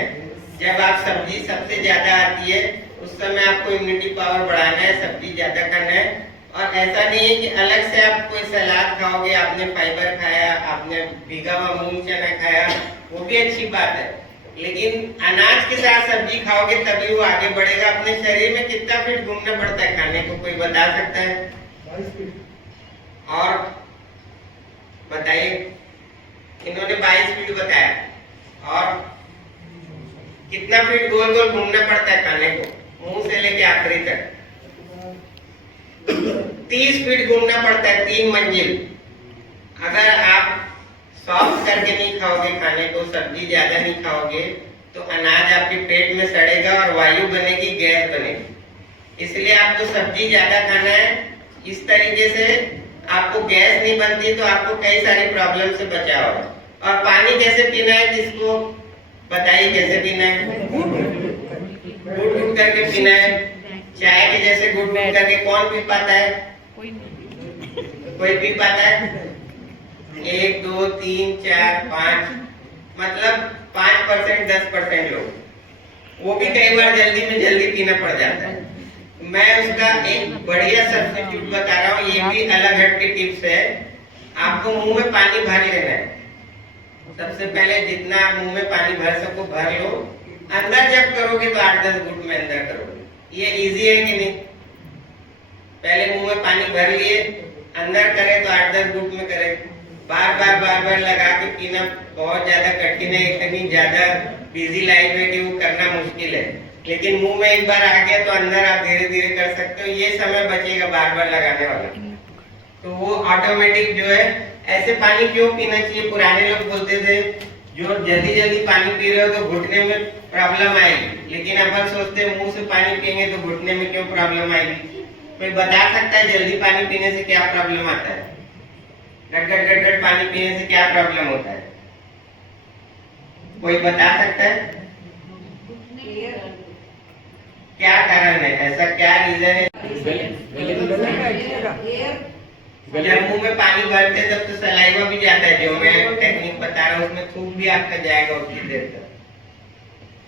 जब आप सब्जी सबसे ज्यादा आती है उस समय आपको इम्यूनिटी पावर बढ़ाना है, सब्जी ज्यादा खाना है। और ऐसा नहीं है कि अलग से आप कोई सलाद खाओगे, आपने फाइबर खाया, आपने भीगा हुआ मूंग चना खाया, वो भी अच्छी बात है, लेकिन अनाज के साथ सब्जी खाओगे तभी वो आगे बढ़ेगा। अपने शरीर में कितना फीट घूमना पड़ता है खाने को, कोई बता सकता है? 22 फीट। और बताइए, इन्होंने 22 फीट बताया, और कितना फीट गोल गोल घूमना पड़ता है खाने को, मुंह से लेके आखिरी तक? 30 फीट घूमना पड़ता है, 3 मंजिल। अगर आप सॉफ्ट करके नहीं खाओगे खाने को, सब्जी ज्यादा नहीं खाओगे, तो अनाज आपके पेट में सड़ेगा और वायु बनेगी, गैस बनेगी। इसलिए आपको सब्जी ज्यादा खाना है। इस तरीके से आपको गैस नहीं बनती तो आपको कई सारी प्रॉब्लम से बचाव है। और पानी कैसे पीना है, किसको बताइए कैसे पीना है? घूट घूट करके पीना है, चाय के जैसे घूट घूट करके। कौन पी पाता है? कोई पी पाता है? 1 2 3 4 5, मतलब 5% 10% लोग, वो भी कई बार जल्दी में जल्दी पीना पड़ जाता है। मैं उसका एक बढ़िया सब्स्टिट्यूट बता रहा हूँ, ये भी अलग हट के टिप्स है। आपको मुंह में पानी भर लेना है। सबसे पहले जितना आप मुंह में पानी भर सको भर लो। अंदर जब करोगे तो 8-10 घूंट में अंदर करोगे। ये इजी है कि नहीं? पहले मुंह में पानी भर लिए, अंदर करे तो 8-10 घूंट में करे। बार बार लगा के पीना बहुत ज्यादा कठिन है, इतनी ज्यादा बिजी लाइफ है कि वो करना मुश्किल है। लेकिन मुंह में एक बार आ गया तो अंदर आप धीरे धीरे कर सकते हो। ये समय बचेगा बार बार लगाने वाला, तो वो ऑटोमेटिक जो है। ऐसे पानी क्यों पीना चाहिए? पुराने लोग बोलते थे जो जल्दी जल्दी पानी पी रहे हो तो घुटने में प्रॉब्लम आएगी, लेकिन अपन सोचते हैं मुंह से पानी पियेंगे तो घुटने में क्यों प्रॉब्लम आएगी? कोई बता सकता है जल्दी पानी पीने से क्या प्रॉब्लम आता है? गट पानी पीने से क्या प्रॉब्लम होता है? कोई बता सकता है क्या कारण है? ऐसा क्या रीजन है? जब मुंह में पानी भरते तब तो सलाइवा भी जाता है, जो मैं टेक्निक बता रहा हूँ उसमें थूक भी आपका जाएगा उतनी देर तक।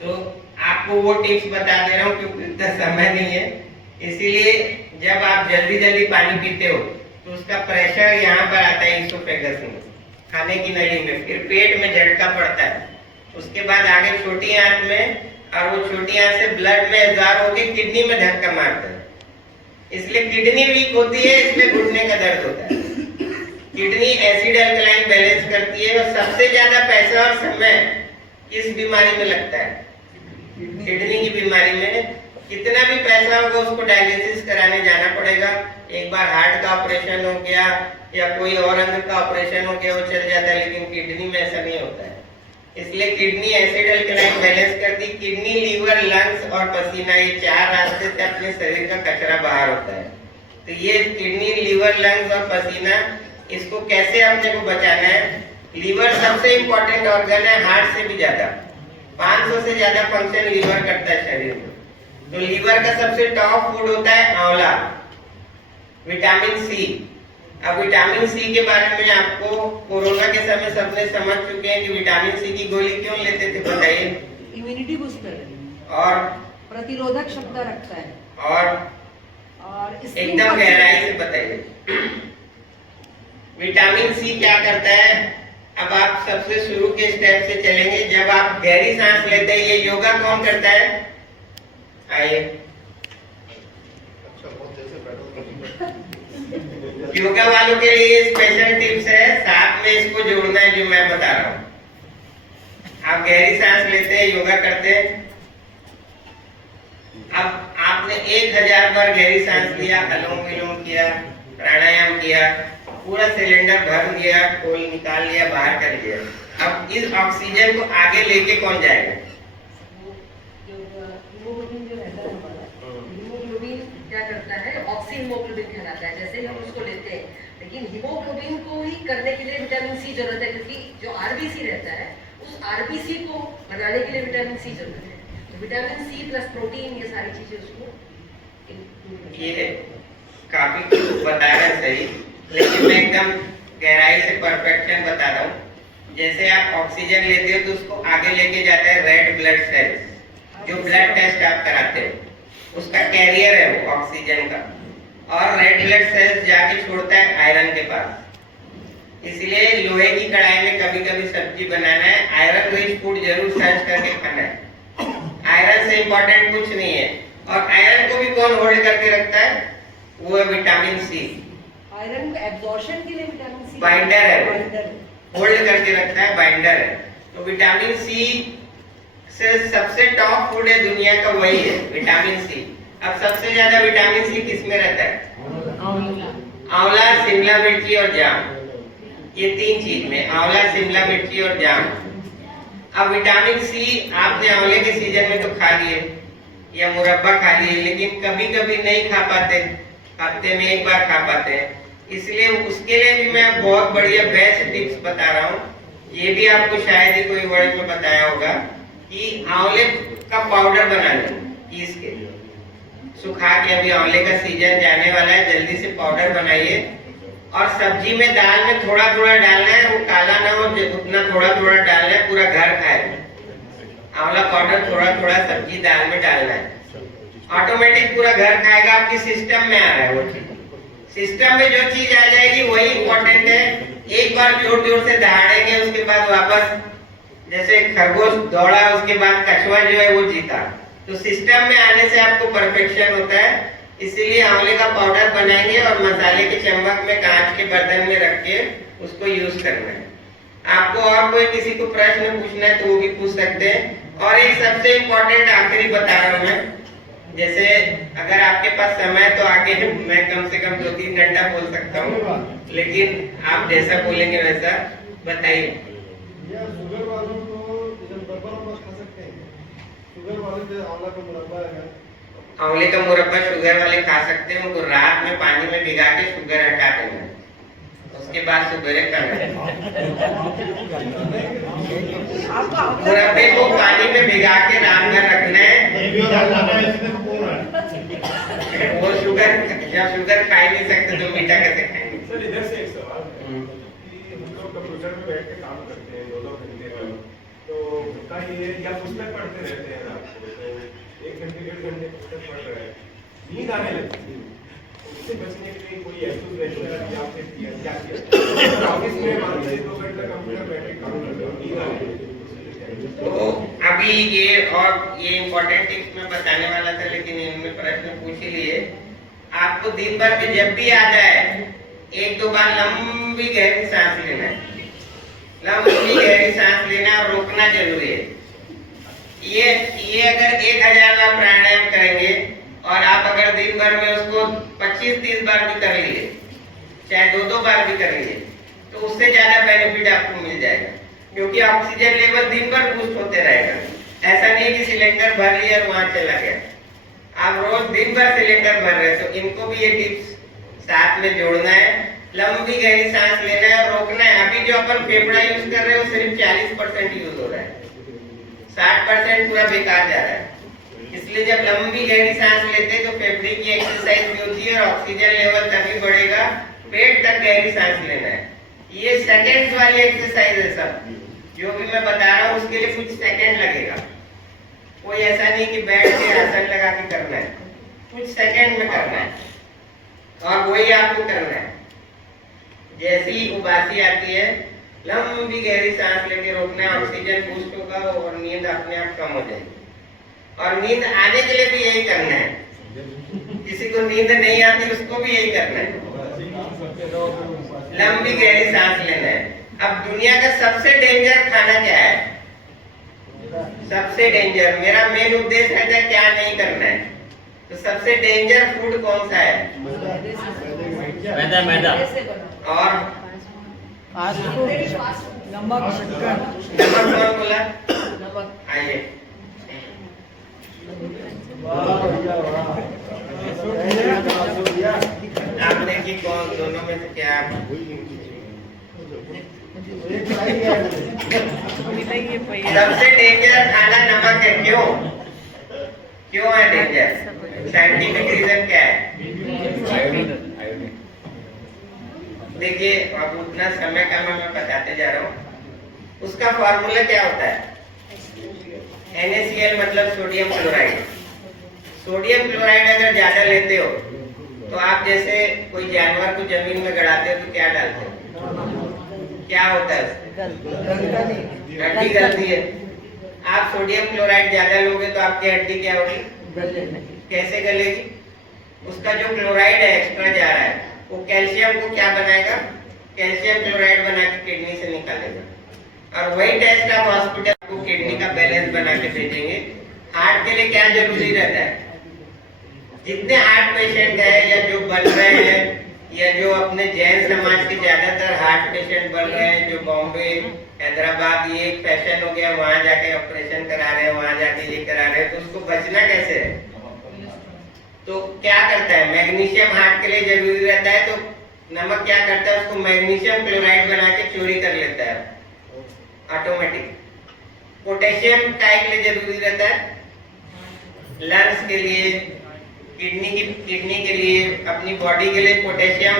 तो आपको वो टिप्स बता दे रहा हूँ क्योंकि इतना समय नहीं है। इसीलिए जब आप जल्दी जल्दी पानी पीते हो तो उसका प्रेशर यहाँ पर आता है इसोफेगस में, खाने की नली में, फिर पेट में झटका पड़ता है, उसके बाद आगे छोटी आंत में, और वो छोटी आंत से ब्लड में एब्जॉर्ब होकर किडनी में धक्का मारता है। इसलिए किडनी वीक होती है, इसलिए घुटने का दर्द होता है। किडनी एसिड अल्कलाइन बैलेंस करती है, और सबसे ज्यादा पैसा और समय किस बीमारी में लगता है? किडनी की बीमारी में। कितना भी पैसा होगा उसको डायलिसिस कराने जाना पड़ेगा। एक बार हार्ट का ऑपरेशन हो गया या कोई और अंग का ऑपरेशन हो गया वो चल जाता है, लेकिन किडनी में ऐसा नहीं होता है। इसलिए किडनी एसिड अल्कलाइन बैलेंस करती। किडनी, लीवर, लंग्स और पसीना, ये 4 रास्ते से अपने शरीर का कचरा बाहर होता है। तो ये किडनी, लीवर, लंग्स और पसीना, इसको कैसे अपने को बचाना है? लीवर सबसे इंपॉर्टेंट ऑर्गन है, हार्ट से भी ज्यादा। 500 से ज्यादा फंक्शन लीवर करता है शरीर में। तो लीवर का सबसे टॉप फूड होता है आंवला, विटामिन सी। अब विटामिन सी के बारे में आपको कोरोना के समय सबने समझ चुके हैं कि विटामिन सी की गोली क्यों लेते थे, बताइए। इम्यूनिटी बूस्टर है और प्रतिरोधक क्षमता रखता है और स्किन एकदम पर- गहराई से बताइए विटामिन सी क्या करता है। अब आप सबसे शुरू के स्टेप से चलेंगे। जब आप गहरी सांस लेते हैं, ये योगा कौन करता है? आइए, योगा वालों के लिए स्पेशल टिप्स है, साथ में इसको जोड़ना है जो मैं बता रहा हूँ। आप गहरी सांस लेते हैं, योगा करते हैं। अब आपने 1000 बार गहरी सांस लिया, अनुलोम विलोम किया, प्राणायाम किया, पूरा सिलेंडर भर दिया, खोल निकाल लिया, बाहर कर लिया। अब इस ऑक्सीजन को आगे लेके कौन जाएगा? हीमोग्लोबिन जो रहता है हमारा, हीमोग्लोबिन क्या करता है, ऑक्सी हीमोग्लोबिन कहलाता है, जैसे ही हम उसको लेते हैं। लेकिन हीमोग्लोबिन को ही करने के लिए विटामिन सी जरूरत है, क्योंकि जो आरबीसी रहता है उस आरबीसी को बनाने के लिए विटामिन सी जरूरत है। तो विटामिन सी प्लस प्रोटीन, ये सारी चीजें उसको ये काफी कुछ बता रहे हैं सही, लेकिन मैं एकदम गहराई से परफेक्शन बता रहा हूँ। जैसे आप ऑक्सीजन लेते हो तो उसको आगे लेके जाता है रेड ब्लड सेल्स, जो ब्लड टेस्ट आप कराते हो उसका कैरियर है वो ऑक्सीजन का। और रेड ब्लड सेल्स जाके छोड़ता है आयरन के पास। इसलिए लोहे की कढ़ाई में कभी कभी सब्जी बनाना है, आयरन रिच फूड जरूर सर्च करके खाना है। आयरन से इंपॉर्टेंट कुछ नहीं है। और आयरन को भी कौन होल्ड करके रखता है? वो है विटामिन सी। आयरन को एब्जॉर्प्शन के लिए विटामिन सी बाइंडर है, बाइंडर होल्ड करके रखता है, बाइंडर है। तो विटामिन सी से सबसे टॉप फूड है दुनिया का, वही है विटामिन सी। अब सबसे ज्यादा विटामिन सी किसमें रहता है? आंवला, शिमला मिर्ची और जाम, ये 3 चीज में, आंवला, शिमला मिर्ची और जाम। अब विटामिन सी आपने आंवले के सीजन में तो खा लिए या मुरब्बा खा लिए, लेकिन कभी कभी नहीं खा पाते, हफ्ते में 1 बार खा पाते हैं। इसलिए उसके लिए भी मैं बहुत बढ़िया बेस्ट टिप्स बता रहा हूँ। ये भी आपको शायद ही कोई वर्ड में बताया होगा कि आंवले का पाउडर बना लें पीस के, सुखा के। अभी आंवले का सीजन जाने वाला है, जल्दी से पाउडर बनाइए। और सब्जी में, दाल में थोड़ा थोड़ा डालना है, वो काला ना हो, उतना थोड़ा थोड़ा डालना है, पूरा घर खाए। आंवला पाउडर थोड़ा थोड़ा सब्जी दाल में डालना है, ऑटोमेटिक पूरा घर खाएगा। आपकी सिस्टम में आ रहा है वो चीज, सिस्टम में जो चीज आ जाएगी वही इंपॉर्टेंट है। एक बार जोर जोर से दहाड़ेंगे, उसके बाद वापस जैसे खरगोश दौड़ा, उसके बाद कछुआ जो है वो जीता। तो सिस्टम में आने से आपको परफेक्शन होता है। इसीलिए आंवले का पाउडर बनाएंगे और मसाले के चम्मच में कांच के बर्तन में रख के उसको यूज करना है। आपको और कोई किसी को प्रश्न पूछना है तो वो भी पूछ सकते हैं। और एक सबसे इम्पोर्टेंट आखिरी बता रहा हूँ मैं, जैसे अगर आपके पास समय तो आगे मैं कम से कम 2-3 घंटा बोल सकता हूँ, लेकिन आप जैसा बोलेंगे वैसा बताइए। शुगर वालों को मुरब्बा खा सकते हैं? शुगर वाले जो आंवला का मुरब्बा है, आंवले का मुरब्बा शुगर वाले खा सकते हैं। उनको रात में पानी में भिगा के शुगर हटा देना, उसके बाद सुबह करना। मुरब्बे को पानी में भिगा के रात में रखना है। वो शुगर, जब शुगर खा ही नहीं सकते तो मीठा कैसे खाएंगे? सर इधर से एक सवाल कि हम लोग कंप्यूटर में बैठ के काम करते हैं 2-2 घंटे का, तो होता ये या पुस्तक पढ़ते रहते हैं रात को, तो 1 घंटे 1.5 घंटे पुस्तक पढ़ रहे हैं, नींद आने लगती है। उससे बचने के लिए कोई एक्सरसाइज या फिर क्या किया? ऑफिस में मान लीजिए 2 घंटे कंप्यूटर बैठ के काम करते हो, नींद आने लगती है, तो अभी ये और ये इम्पोर्टेंट टिप्स में बताने वाला था, लेकिन इनमें प्रश्न पूछ ही लिए। आपको दिन भर में जब भी याद आए 1-2 बार लंबी गहरी सांस लेना है, लंबी गहरी सांस लेना और रोकना जरूरी है। ये अगर 1000 बार प्राणायाम करेंगे और आप अगर दिन भर में उसको 25-30 बार भी कर लिए, चाहे 2-2 बार भी कर लिए, तो उससे ज्यादा बेनिफिट आपको मिल जाएगा। क्योंकि ऑक्सीजन लेवल दिन भर बूस्ट होते रहेगा। ऐसा नहीं कि सिलेंडर भर लिया और वहां चला गया। आप रोज दिन भर सिलेंडर भर रहे, तो इनको भी ये टिप्स साथ में जोड़ना है। लंबी गहरी सांस लेना है और रोकना है। अभी जो अपन फेफड़ा यूज कर रहे हैं वो सिर्फ 40% यूज हो रहा है, 60% पूरा बेकार जा रहा है। इसलिए जब लंबी गहरी सांस लेते हैं तो फेफड़े की एक्सरसाइज भी होती है और ऑक्सीजन लेवल तभी बढ़ेगा। पेट तक गहरी सांस लेना है। ये सेकंड्स वाली एक्सरसाइज है सब, जो भी मैं बता रहा हूँ उसके लिए कुछ सेकंड लगेगा। कोई ऐसा नहीं कि बैठ के आसन लगा के करना है, कुछ सेकंड में करना है और वही आपको करना है। जैसी उबासी आती है लंबी गहरी सांस लेके रोकना है, ऑक्सीजन बूस्ट होगा और नींद अपने आप कम हो जाएगी। और नींद आने के लिए भी यही करना है। किसी को नींद नहीं आती उसको भी यही करना है, लंबी गहरी सांस लेना है। अब दुनिया का सबसे डेंजर खाना क्या है? सबसे डेंजर, मेरा मेन उद्देश्य है क्या नहीं करना है। तो सबसे डेंजर फूड कौन सा है? मैदा। और फास्ट फूड, नमक, शक्कर। नमक कौन बोला? नमक। आइए, आप देखिए कौन दोनों में से क्या सबसे डेंजर खाना नमक है। क्यों क्यों है डेंजर? साइंटिफिक रीजन क्या है? देखिए, अब उतना समय का मैं बताते जा रहा हूँ। उसका फॉर्मूला क्या होता है? NaCl मतलब सोडियम क्लोराइड। सोडियम क्लोराइड अगर ज्यादा लेते हो तो आप जैसे कोई जानवर को जमीन में गड़ाते हो तो क्या डालते हो? क्या होता है उससे? हड्डी गलती है। आप सोडियम क्लोराइड ज्यादा लोगे तो आपकी हड्डी क्या होगी? कैसे गलेगी? उसका जो क्लोराइड है एक्स्ट्रा जा रहा है वो कैल्शियम को क्या बनाएगा? कैल्शियम क्लोराइड बना के किडनी से निकालेगा। और वही टेस्ट आप हॉस्पिटल को किडनी का बैलेंस बना के भेजेंगे। हार्ट के लिए क्या जरूरी रहता है? जितने हार्ट पेशेंट है या जो बन रहे हैं या जो अपने जैन समाज के ज्यादातर हार्ट पेशेंट बन रहे हैं, जो बॉम्बे हैदराबाद ये एक फैशन हो गया, वहां जाके ऑपरेशन करा रहे हैं, वहां जाके ये करा रहे हैं, तो उसको बचना कैसे है? तो क्या करता है? मैग्नीशियम हार्ट के लिए जरूरी रहता है, तो नमक क्या करता है? उसको मैग्नीशियम क्लोराइड बना के चोरी कर लेता है ऑटोमेटिक। पोटेशियम काय के लिए जरूरी रहता है? लंग्स के लिए, किडनी के लिए, अपनी बॉडी के लिए पोटेशियम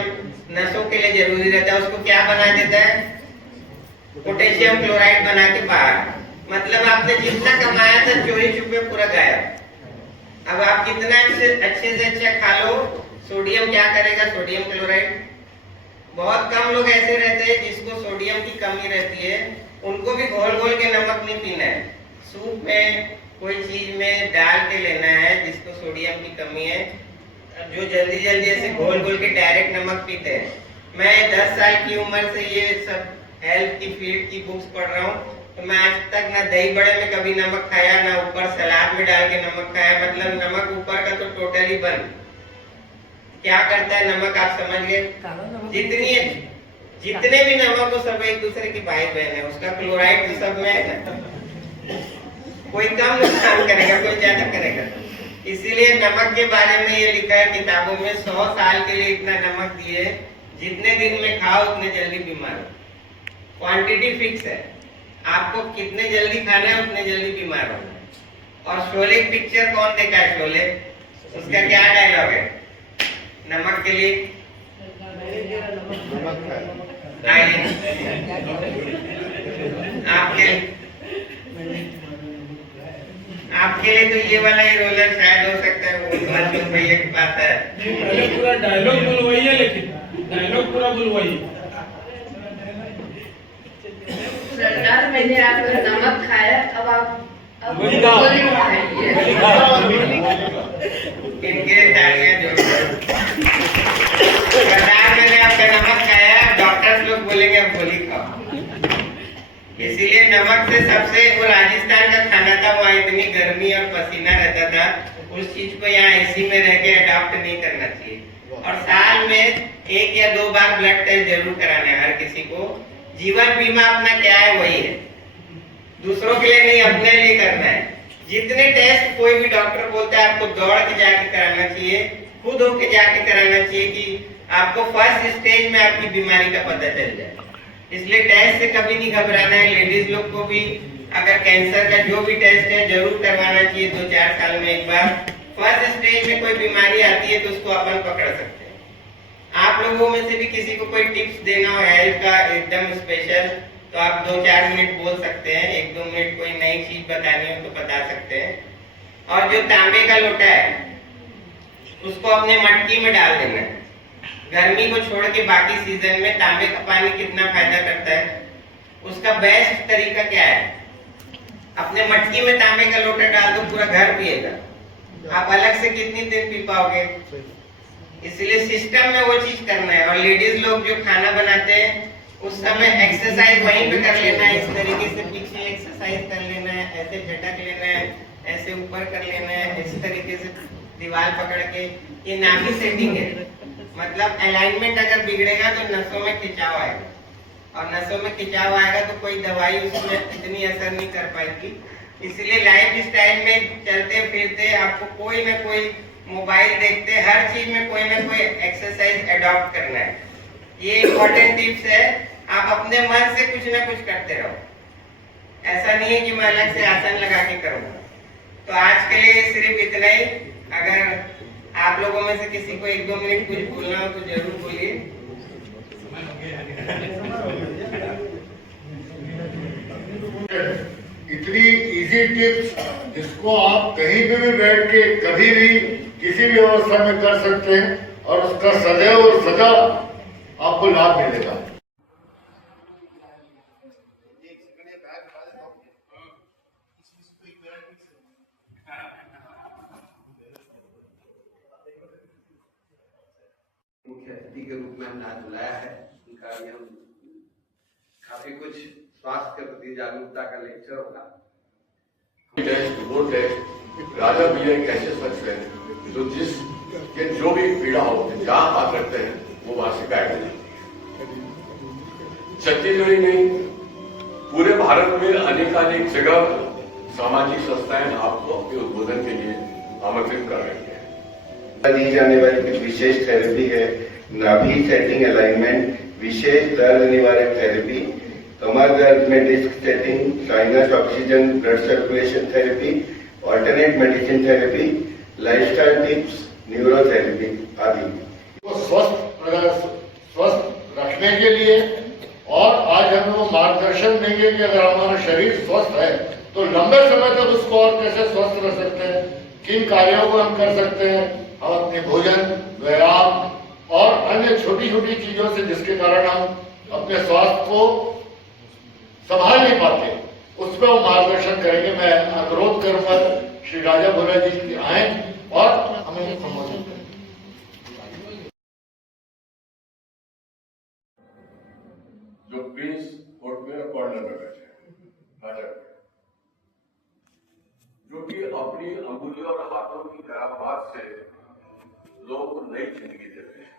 नसों के लिए जरूरी रहता है। उसको क्या बना देता है? पोटेशियम क्लोराइड बना के बाहर। मतलब आपने जितना कमाया था चोरी छुपे पूरा गायब। अब आप कितना अच्छे से अच्छा खा लो, सोडियम क्या करेगा? Sodium chloride. बहुत कम लोग ऐसे रहते हैं जिसको सोडियम की कमी रहती है, उनको भी घोल घोल के नमक नहीं पीना है। सूप में कोई चीज में डाल के लेना है जिसको सोडियम की कमी है। जो जल्दी जल्दी ऐसे घोल घोल के डायरेक्ट नमक पीते हैं। मैं 10 साल की उम्र से ये सब हेल्थ की फील्ड की बुक्स पढ़ रहा हूँ, तो मैं आज तक ना दही बड़े में कभी नमक खाया, ना ऊपर सलाद में डाल के नमक खाया। मतलब नमक ऊपर का तो टोटली बंद। क्या करता है नमक, आप समझ गए? जितने भी नमक हो सब एक दूसरे की भाई बहन है। उसका क्लोराइड तो सब में है, कोई कम नुकसान करेगा, कोई ज्यादा करेगा। इसीलिए नमक के बारे में ये लिखा है किताबों में, 100 साल के लिए इतना नमक दिए, जितने दिन में खाओ उतने जल्दी बीमार हो। क्वांटिटी फिक्स है, आपको कितने जल्दी खाना है उतने जल्दी बीमार हो। और शोले पिक्चर कौन देखा है? शोले, उसका क्या डायलॉग है? नमक के लिए आपके लिए तो ये वाला ही रोलर शायद हो सकता है, वो भैया के पास है। पूरा डायलॉग बुलवाइए, लेकिन डायलॉग पूरा बुलवाइए। सरकार, मैंने आपका नमक खाया, अब आप गोली खाइए। इनके तालियां जोड़ो। सरकार, मैंने आपका नमक खाया, डॉक्टर्स लोग बोलेंगे अब गोली खाओ। इसीलिए नमक से सबसे, वो राजस्थान का खाना था, वहाँ इतनी गर्मी और पसीना रहता था, उस चीज को यहाँ एसी में रह के अडॉप्ट नहीं करना चाहिए। और साल में 1 या 2 बार ब्लड टेस्ट जरूर कराना है हर किसी को, जीवन बीमा अपना क्या है वही है, दूसरों के लिए नहीं, अपने लिए करना है। जितने टेस्ट कोई भी डॉक्टर बोलता है आपको दौड़ के जाके कराना चाहिए, खुद होके जाके कराना चाहिए कि आपको फर्स्ट स्टेज में आपकी बीमारी का पता चल जाए। इसलिए टेस्ट से कभी नहीं घबराना है। लेडीज लोग को भी अगर कैंसर का जो भी टेस्ट है जरूर करवाना चाहिए 2-4 साल में एक बार। फर्स्ट स्टेज में कोई बीमारी आती है तो उसको अपन पकड़ सकते हैं। आप लोगों में से भी किसी को कोई टिप्स देना हो हेल्थ का एकदम स्पेशल तो आप 2-4 मिनट बोल सकते हैं, 1-2 मिनट कोई नई चीज बतानी हो तो बता सकते हैं। और जो तांबे का लोटा है उसको अपने मटकी में डाल देना है। गर्मी को छोड़ के बाकी सीजन में तांबे का पानी कितना फायदा करता है, उसका बेस्ट तरीका क्या है, अपने मटकी में तांबे का लोटा डाल दो, पूरा घर पिएगा। आप अलग से कितनी देर पी पाओगे? इसलिए सिस्टम में वो चीज करना है। और लेडीज लोग जो खाना बनाते हैं उस समय एक्सरसाइज वहीं पे कर लेना है, इस तरीके से पीछे एक्सरसाइज कर लेना है, ऐसे झटक लेना है, ऐसे ऊपर कर लेना है, इस तरीके से दीवार पकड़ के। ये नाभि सेटिंग है, मतलब अलाइनमेंट अगर बिगड़ेगा तो नसों में खिंचाव आएगा, और नसों में खिंचाव आएगा तो कोई दवाई उसमें इतनी असर नहीं कर पाएगी। इसलिए लाइफ स्टाइल में चलते फिरते आपको कोई ना कोई मोबाइल देखते हर चीज में कोई ना कोई एक्सरसाइज अडॉप्ट करना है। ये इम्पोर्टेंट टिप्स है। आप अपने मन से कुछ ना कुछ करते रहो, ऐसा नहीं है कि मैं अलग से आसन लगा के करूंगा। तो आज के लिए सिर्फ इतना ही। अगर आप लोगों में से किसी को 1-2 मिनट कुछ बोलना हो तो जरूर बोलिए। इतनी इजी टिप्स जिसको आप कहीं पे भी बैठ के कभी भी किसी भी अवस्था में कर सकते हैं और उसका सदैव और सदा आपको लाभ मिलेगा। मुख्य अतिथि के रूप में हमने आज बुलाया है। उनका भी हम काफी कुछ स्वास्थ्य के प्रति जागरूकता का लेक्चर होगा। वो टेस्ट राजा भैया एक ऐसे शख्स है जो जिसके जो भी पीड़ा हो जहाँ हाथ रखते हैं वो वहां से गायब हो जाती है। छत्तीसगढ़ ही नहीं पूरे भारत में अनेकानेक जगह सामाजिक संस्थाएं आपको अपने उद्बोधन के लिए आमंत्रित कर रही है। दी जाने वाली कुछ विशेष थेरेपी है नाभि सेटिंग अलाइनमेंट, विशेष दर्द निवारक थेरेपी, कमर दर्द में disc setting, sinus oxygen blood circulation therapy, alternate medicine therapy, lifestyle tips, neurotherapy आदि। वो स्वस्थ रखने के लिए और आज हमें वो मार्गदर्शन देंगे कि अगर हमारा शरीर स्वस्थ है तो लंबे समय तक उसको और कैसे स्वस्थ रख सकते हैं, किन कार्यों को हम कर सकते हैं। हम अपने भोजन, व्यायाम और अन्य छोटी छोटी चीजों से जिसके कारण हम अपने स्वास्थ्य को संभाल नहीं पाते, उस पर वो मार्गदर्शन करेंगे। मैं अनुरोध करूंगा श्री राजा भोला जी की आए और हमें संबोधित करें। जो 20 फुट में कॉर्नर में बैठे नाटक में, जो कि अपनी अंगुलियों और हाथों की करामात से लोगों को नई जिंदगी देते हैं।